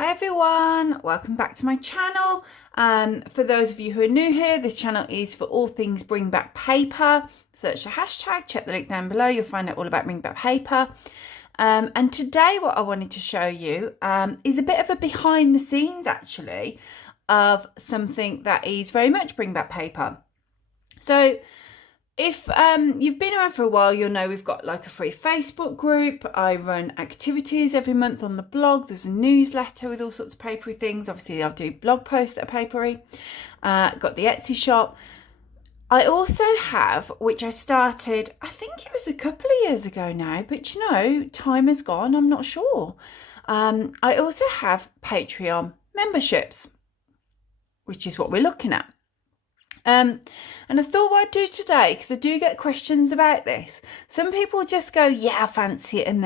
Hi everyone, welcome back to my channel. For those of you who are new here, this channel is for all things Bring Back Paper. Search the hashtag, check the link down below, you'll find out all about Bring Back Paper. And today what I wanted to show you is a bit of a behind the scenes actually of something that is very much Bring Back Paper. So if you've been around for a while, you'll know we've got like a free Facebook group. I run activities every month on the blog. There's a newsletter with all sorts of papery things. Obviously, I'll do blog posts that are papery. Got the Etsy shop. I also have, which I started, I think it was a couple of years ago now, but you know, time has gone, I'm not sure. I also have Patreon memberships, which is what we're looking at. And I thought what I'd do today, because I do get questions about this. Some people just go, yeah, I fancy it, and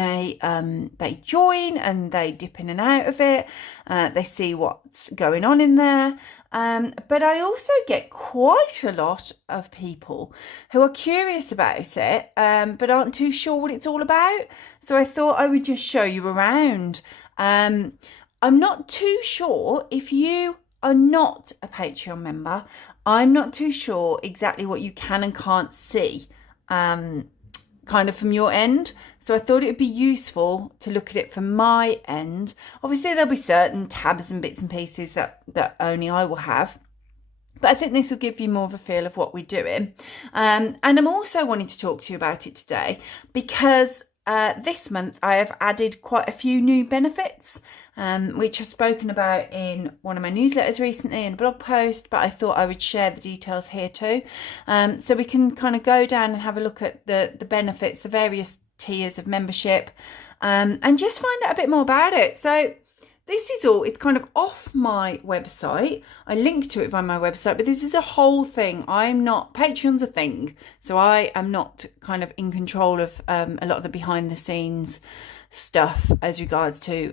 they join and they dip in and out of it. They see what's going on in there. But I also get quite a lot of people who are curious about it, but aren't too sure what it's all about. So I thought I would just show you around. I'm not too sure if you are not a Patreon member. I'm not too sure exactly what you can and can't see kind of from your end. So I thought it would be useful to look at it from my end. Obviously, there'll be certain tabs and bits and pieces that only I will have. But I think this will give you more of a feel of what we're doing. And I'm also wanting to talk to you about it today because this month I have added quite a few new benefits. Which I've spoken about in one of my newsletters recently in a blog post, but I thought I would share the details here too. So we can kind of go down and have a look at the benefits, the various tiers of membership, and just find out a bit more about it. So this is all, it's kind of off my website. I link to it via my website, but this is a whole thing. I'm not, Patreon's a thing. So I am not kind of in control of a lot of the behind the scenes stuff as regards to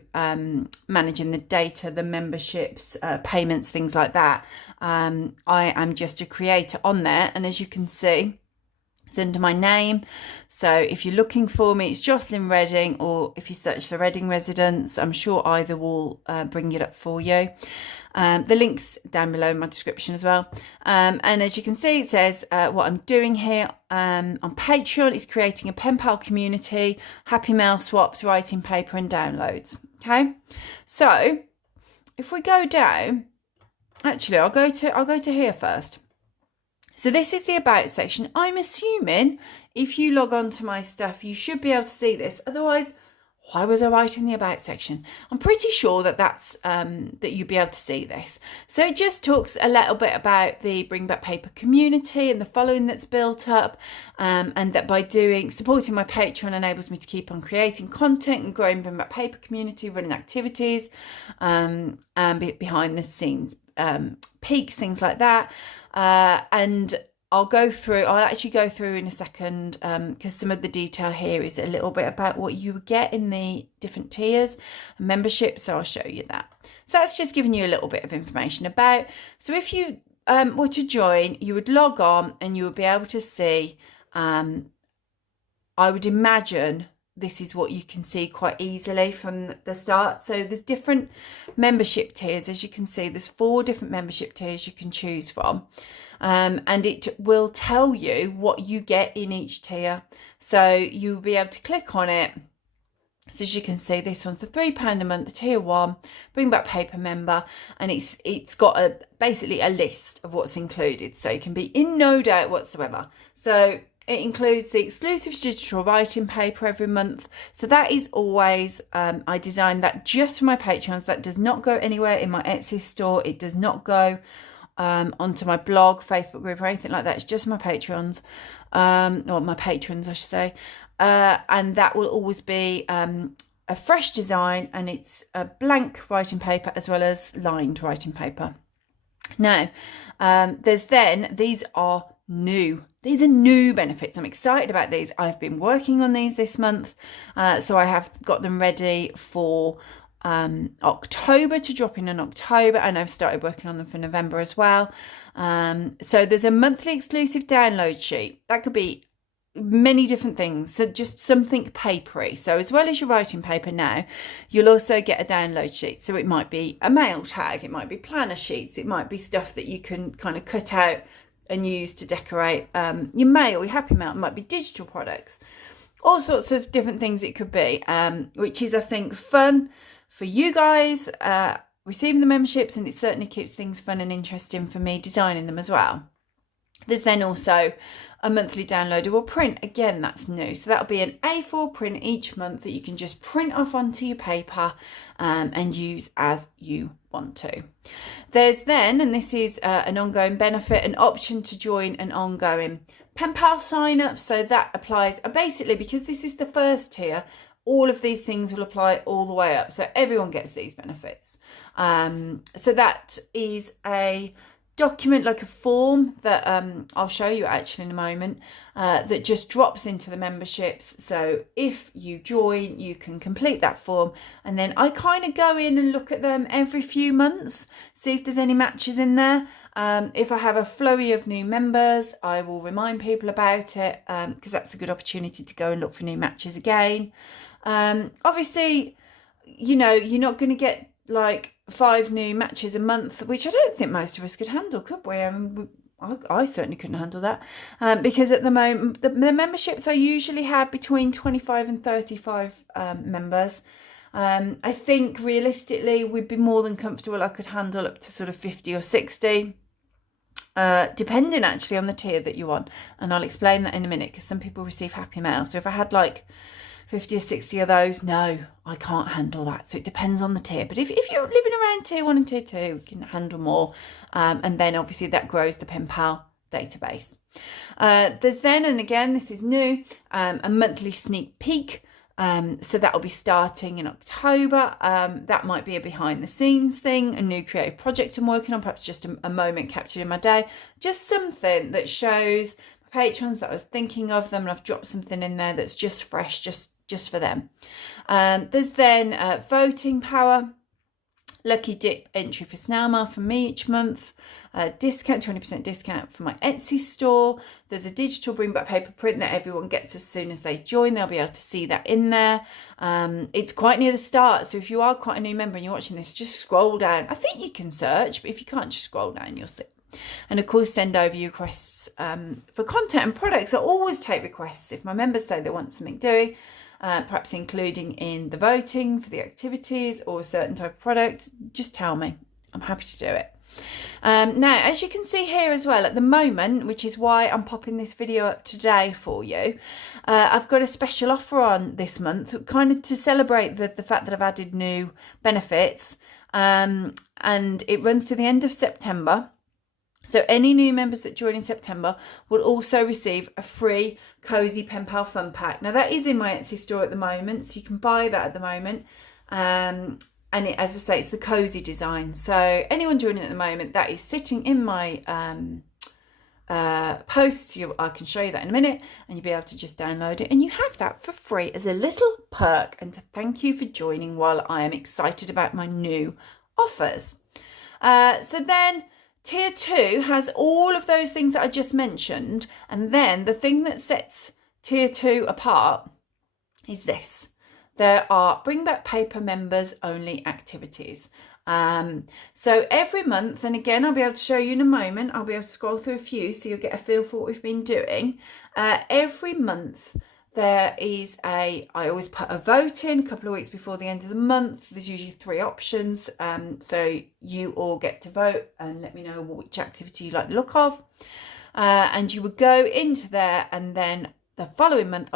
managing the data, the memberships, payments, things like that. I am just a creator on there, and as you can see, it's under my name. So if you're looking for me, it's Jocelyn Redding, or if you search for Reading Residence, I'm sure either will bring it up for you. The link's down below in my description as well. And as you can see, it says what I'm doing here on Patreon is creating a pen pal community, happy mail swaps, writing paper and downloads. Okay, so if we go down, actually I'll go to here first. So this is the about section. I'm assuming if you log on to my stuff, you should be able to see this. Otherwise, why was I writing the about section? I'm pretty sure that that's that you'll be able to see this. So it just talks a little bit about the Bring Back Paper community and the following that's built up, and that by supporting my Patreon enables me to keep on creating content and growing Bring Back Paper community, running activities, and behind the scenes peaks, things like that. And I'll actually go through in a second because some of the detail here is a little bit about what you get in the different tiers and memberships, so I'll show you that. So that's just giving you a little bit of information about. So if you were to join, you would log on and you would be able to see, I would imagine this is what you can see quite easily from the start. So there's different membership tiers. As you can see, there's 4 different membership tiers you can choose from. And it will tell you what you get in each tier. So you'll be able to click on it. So as you can see, this one's for £3 a month, the tier 1, Bring Back Paper member, and it's got basically a list of what's included. So you can be in no doubt whatsoever. So it includes the exclusive digital writing paper every month. So that is always, I designed that just for my Patreons. That does not go anywhere in my Etsy store. It does not go onto my blog, Facebook group, or anything like that. It's just my Patreons, or my patrons, I should say. And that will always be a fresh design, and it's a blank writing paper as well as lined writing paper. Now, these are new. These are new benefits. I'm excited about these. I've been working on these this month. So I have got them ready for October, to drop in October, and I've started working on them for November as well. So there's a monthly exclusive download sheet. That could be many different things. So just something papery. So as well as your writing paper now, you'll also get a download sheet. So it might be a mail tag, it might be planner sheets, it might be stuff that you can kind of cut out and use to decorate your mail, your happy mail. It might be digital products, all sorts of different things it could be, which is, I think, fun for you guys receiving the memberships, and it certainly keeps things fun and interesting for me designing them as well. There's then also a monthly downloadable print. Again, that's new. So that'll be an A4 print each month that you can just print off onto your paper and use as you want to. There's then, and this is an ongoing benefit, an option to join an ongoing pen pal sign up. So that applies basically, because this is the first tier, all of these things will apply all the way up. So everyone gets these benefits. So that is a document, like a form that I'll show you actually in a moment, that just drops into the memberships. So if you join, you can complete that form, and then I kind of go in and look at them every few months, see if there's any matches in there. If I have a flurry of new members, I will remind people about it, because that's a good opportunity to go and look for new matches again. Obviously, you know, you're not going to get like 5 new matches a month, which I don't think most of us could handle, could we? I mean, I certainly couldn't handle that, because at the moment the memberships I usually have between 25 and 35 members. I think realistically we'd be more than comfortable. I could handle up to sort of 50 or 60, depending actually on the tier that you're on, and I'll explain that in a minute, because some people receive happy mail. So if I had like 50 or 60 of those, no, I can't handle that. So it depends on the tier. But if you're living around tier 1 and tier 2, you can handle more. And then obviously that grows the pen pal database. There's then, and again, this is new, a monthly sneak peek. So that will be starting in October. That might be a behind the scenes thing, a new creative project I'm working on, perhaps just a moment captured in my day. Just something that shows my patrons that I was thinking of them, and I've dropped something in there that's just fresh, just for them. There's then voting power, lucky dip entry for snail mail from me each month, discount, 20% discount for my Etsy store. There's a digital bring back paper print that everyone gets as soon as they join. They'll be able to see that in there. It's quite near the start, so if you are quite a new member and you're watching this, just scroll down. I think you can search, but if you can't, just scroll down, you'll see. And of course, send over your requests for content and products. I always take requests if my members say they want something doing, perhaps including in the voting for the activities or a certain type of product. Just tell me, I'm happy to do it. Now, as you can see here as well, at the moment, which is why I'm popping this video up today for you, I've got a special offer on this month, kind of to celebrate the fact that I've added new benefits, and it runs to the end of September. So any new members that join in September will also receive a free Cozy Pen Pal Fun Pack. Now that is in my Etsy store at the moment, so you can buy that at the moment. And it, as I say, it's the cozy design. So anyone joining at the moment, that is sitting in my posts. I can show you that in a minute, and you'll be able to just download it, and you have that for free as a little perk, and to thank you for joining while I am excited about my new offers. So then Tier 2 has all of those things that I just mentioned, and then the thing that sets Tier 2 apart is this. There are Bring Back Paper members only activities. So every month, and again, I'll be able to show you in a moment, I'll be able to scroll through a few so you'll get a feel for what we've been doing. Every month there is I always put a vote in a couple of weeks before the end of the month. There's usually 3 options. So you all get to vote and let me know which activity you like the look of. And you would go into there, and then the following month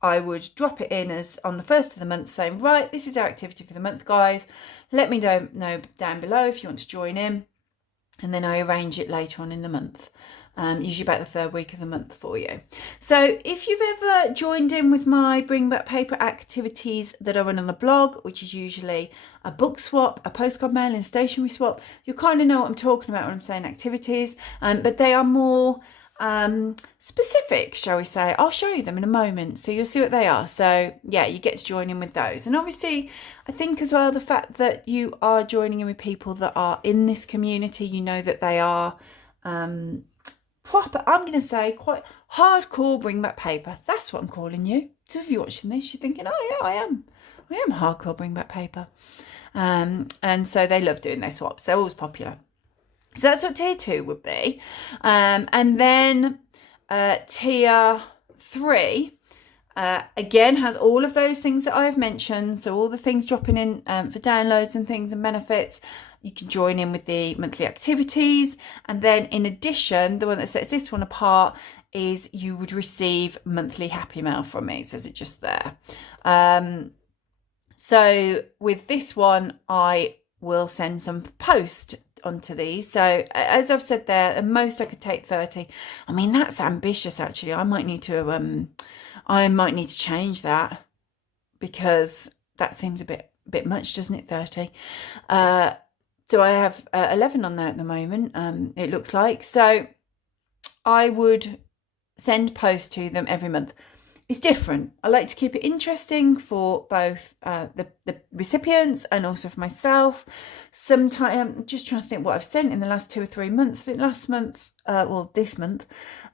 I would drop it in as on the first of the month, saying, right, this is our activity for the month, guys. Let me know down below if you want to join in. And then I arrange it later on in the month, usually about the 3rd week of the month for you. So if you've ever joined in with my Bring Back Paper activities that I run on the blog, which is usually a book swap, a postcard mail and stationery swap, you kind of know what I'm talking about when I'm saying activities, but they are more specific, shall we say. I'll show you them in a moment, so you'll see what they are. So yeah, you get to join in with those. And obviously I think as well, the fact that you are joining in with people that are in this community, you know that they are proper, I'm going to say quite Hardcore Bring Back Paper. That's what I'm calling you. So if you're watching this, you're thinking, oh yeah, I am Hardcore Bring Back Paper. And so they love doing their swaps. They're always popular. So that's what tier 2 would be. And then tier 3, again, has all of those things that I've mentioned. So all the things dropping in for downloads and things and benefits. You can join in with the monthly activities. And then in addition, the one that sets this one apart is you would receive monthly happy mail from me. It says it just there. So with this one, I will send some post onto these. So as I've said there, at most I could take 30. I mean, that's ambitious actually. I might need to change that, because that seems a bit much, doesn't it? 30. So I have 11 on there at the moment, it looks like. So I would send posts to them every month. It's different. I like to keep it interesting for both the recipients and also for myself. Sometimes I'm just trying to think what I've sent in the last 2 or 3 months. I think last month, this month,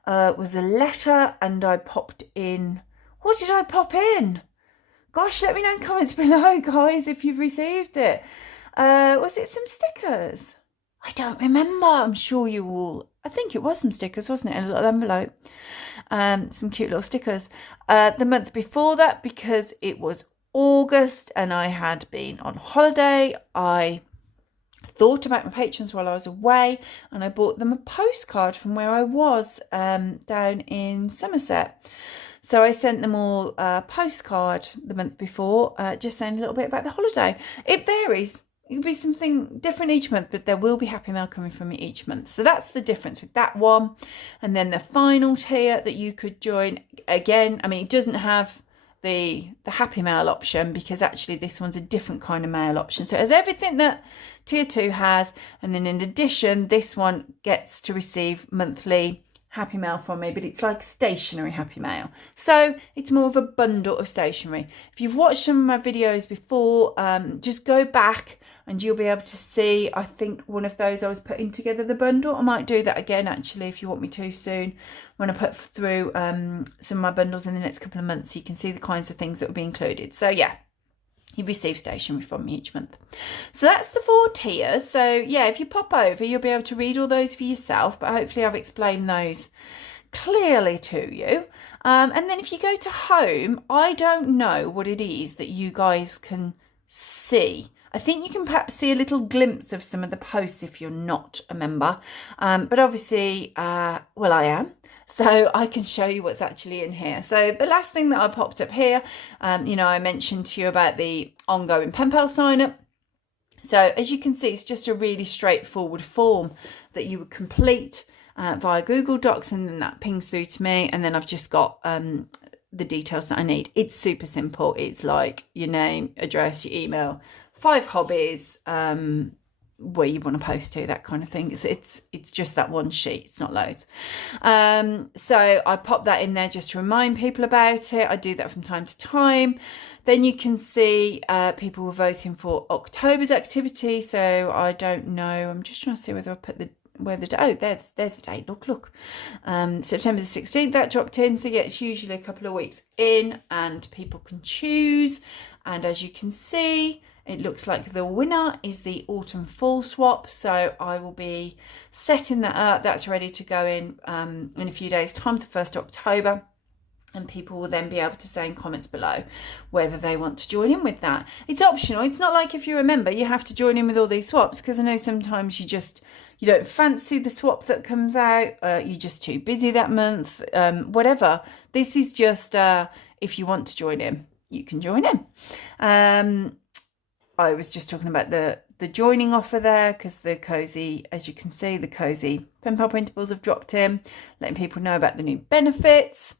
was a letter, and I popped in. What did I pop in? Gosh, let me know in comments below, guys, if you've received it. Was it some stickers? I don't remember. I'm sure you all. I think it was some stickers, wasn't it? In a little envelope. Some cute little stickers. The month before that, because it was August and I had been on holiday, I thought about my patrons while I was away, and I bought them a postcard from where I was down in Somerset. So I sent them all a postcard the month before, just saying a little bit about the holiday. It varies. It could be something different each month, but there will be happy mail coming from me each month. So that's the difference with that one. And then the final tier that you could join, again, I mean, it doesn't have the happy mail option, because actually this one's a different kind of mail option. So it has everything that tier 2 has. And then in addition, this one gets to receive monthly happy mail from me, but it's like stationery happy mail. So it's more of a bundle of stationery. If you've watched some of my videos before, just go back and you'll be able to see, I think one of those I was putting together the bundle. I might do that again actually if you want me to soon, when I put through some of my bundles in the next couple of months, so you can see the kinds of things that will be included. So yeah, you receive stationery from me each month. So that's the 4 tiers. So yeah, if you pop over, you'll be able to read all those for yourself, but hopefully I've explained those clearly to you. And then if you go to home, I don't know what it is that you guys can see. I think you can perhaps see a little glimpse of some of the posts if you're not a member. But obviously, well, I am. So I can show you what's actually in here. So the last thing that I popped up here, I mentioned to you about the ongoing pen pal sign up. So as you can see, it's just a really straightforward form that you would complete via Google Docs, and then that pings through to me. And then I've just got the details that I need. It's super simple. It's like your name, address, your email, 5 hobbies, where you want to post to, that kind of thing. It's just that one sheet. It's not loads. So I pop that in there just to remind people about it. I do that from time to time. Then you can see people were voting for October's activity. So I don't know. I'm just trying to see whether I put there's the date. Look. September the 16th, that dropped in. So yeah, it's usually a couple of weeks in, and people can choose. And as you can see, it looks like the winner is the autumn fall swap. So I will be setting that up. That's ready to go in a few days' time, the 1st of October. And people will then be able to say in comments below whether they want to join in with that. It's optional. It's not like if you're a member, you have to join in with all these swaps, because I know sometimes you don't fancy the swap that comes out. You're just too busy that month, whatever. This is just if you want to join in, you can join in. I was just talking about the joining offer there, because the cozy, as you can see, the cozy pen pal printables have dropped in, letting people know about the new benefits,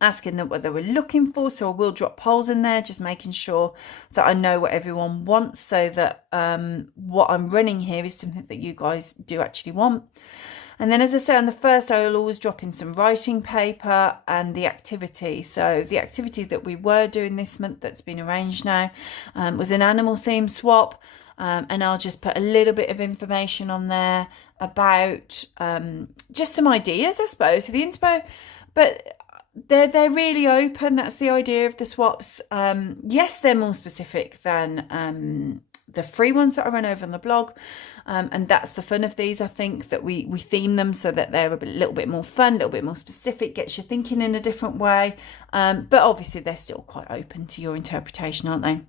asking them what they were looking for. So I will drop polls in there, just making sure that I know what everyone wants, so that what I'm running here is something that you guys do actually want. And then, as I say, on the 1st, I will always drop in some writing paper and the activity. So the activity that we were doing this month, that's been arranged now, was an animal theme swap. And I'll just put a little bit of information on there about just some ideas, I suppose, for the inspo. But they're really open. That's the idea of the swaps. Yes, they're more specific than the free ones that I run over on the blog. And that's the fun of these, I think, that we theme them so that they're a little bit more fun, a little bit more specific, gets you thinking in a different way. But obviously they're still quite open to your interpretation, aren't they?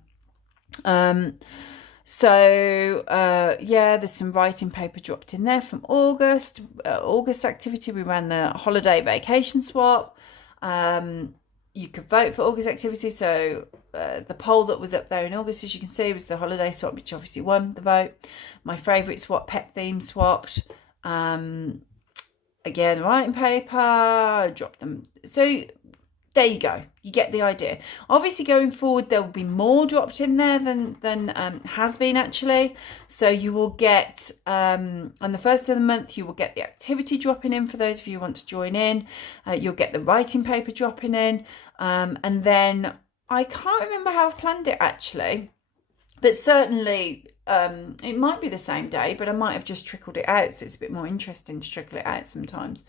Yeah, there's some writing paper dropped in there from August. August activity, we ran the holiday vacation swap. You could vote for August activity. So the poll that was up there in August, as you can see, was the holiday swap, which obviously won the vote. My favourite swap, pet theme swapped. Again, writing paper, dropped them. So there you go. You get the idea. Obviously, going forward, there will be more dropped in there than has been actually. So you will get, on the first of the month, you will get the activity dropping in for those of you who want to join in. You'll get the writing paper dropping in. And then I can't remember how I've planned it actually, but certainly it might be the same day, but I might have just trickled it out, so it's a bit more interesting to trickle it out sometimes.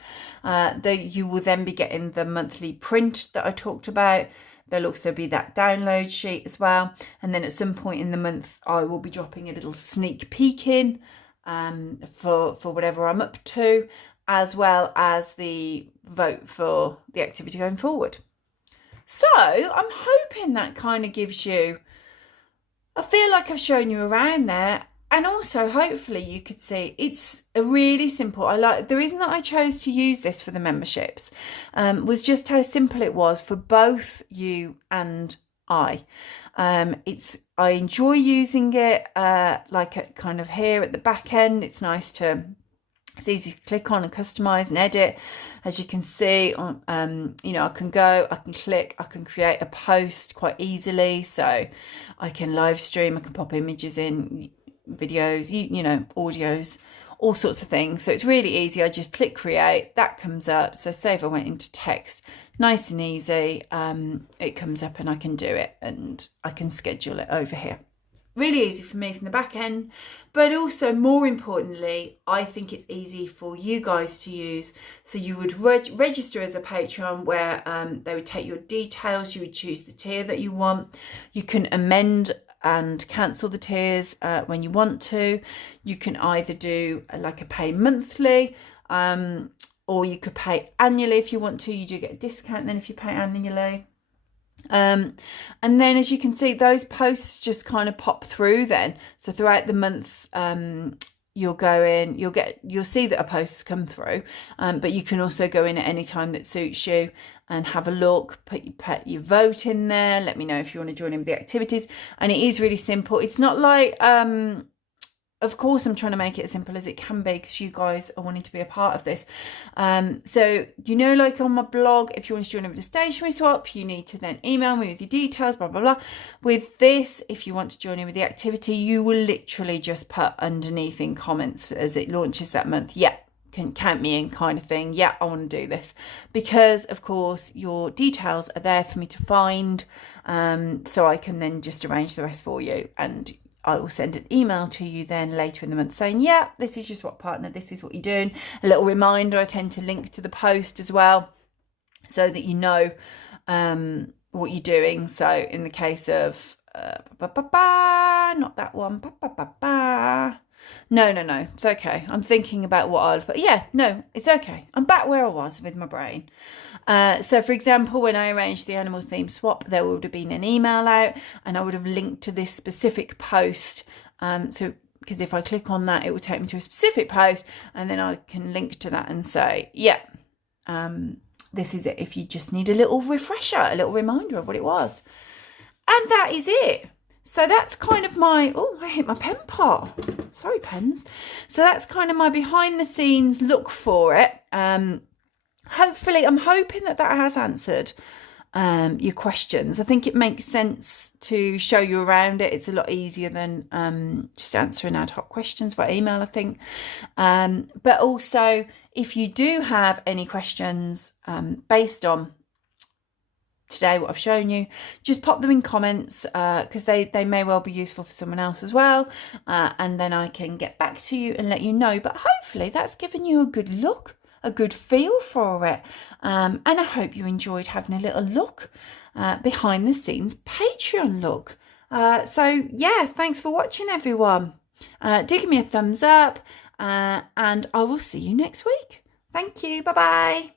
You will then be getting the monthly print that I talked about. There'll also be that download sheet as well, and then at some point in the month I will be dropping a little sneak peek in for whatever I'm up to, as well as the vote for the activity going forward. So I'm hoping that kind of gives you, I feel like I've shown you around there, and also hopefully you could see it's a really simple. The reason that I chose to use this for the memberships was just how simple it was for both you and I. I enjoy using it kind of here at the back end. It's easy to click on and customize and edit. As you can see, I can go, I can click, I can create a post quite easily. So I can live stream, I can pop images in, videos, audios, all sorts of things. So it's really easy. I just click create, that comes up. So say if I went into text, nice and easy, it comes up and I can do it and I can schedule it over here. Really easy for me from the back end, but also more importantly, I think it's easy for you guys to use. So you would register as a Patreon where they would take your details, you would choose the tier that you want. You can amend and cancel the tiers when you want to. You can either do like a pay monthly, or you could pay annually if you want to. You do get a discount then if you pay annually. And then as you can see, those posts just kind of pop through then. So throughout the month, you'll go in, you'll see that a post's come through, but you can also go in at any time that suits you and have a look, put your vote in there, let me know if you want to join in with the activities. And it is really simple. It's not like, of course, I'm trying to make it as simple as it can be because you guys are wanting to be a part of this. So, like on my blog, if you want to join in with the stationery swap, you need to then email me with your details, blah, blah, blah. With this, if you want to join in with the activity, you will literally just put underneath in comments as it launches that month, yeah, can count me in kind of thing. Yeah, I want to do this. Because, of course, your details are there for me to find, so I can then just arrange the rest for you. And I will send an email to you then later in the month saying, yeah, this is your swap partner, this is what you're doing. A little reminder, I tend to link to the post as well so that you know what you're doing. So in the case of, not that one, no, it's okay. I'm thinking about what I'll put. Yeah, no, it's okay. I'm back where I was with my brain. So for example, when I arranged the animal theme swap, there would have been an email out and I would have linked to this specific post. Because if I click on that, it will take me to a specific post and then I can link to that and say, yeah, this is it. If you just need a little refresher, a little reminder of what it was. And that is it. So that's kind of my, I hit my pen pot. Sorry, pens. So that's kind of my behind the scenes look for it. Hopefully, I'm hoping that has answered your questions. I think it makes sense to show you around it. It's a lot easier than just answering ad hoc questions by email, I think. But also, if you do have any questions based on today, what I've shown you, just pop them in comments because they may well be useful for someone else as well, and then I can get back to you and let you know. But hopefully that's given you a good look, a good feel for it, and I hope you enjoyed having a little look behind the scenes Patreon look. So yeah, thanks for watching, everyone. Do give me a thumbs up, and I will see you next week. Thank you. Bye bye.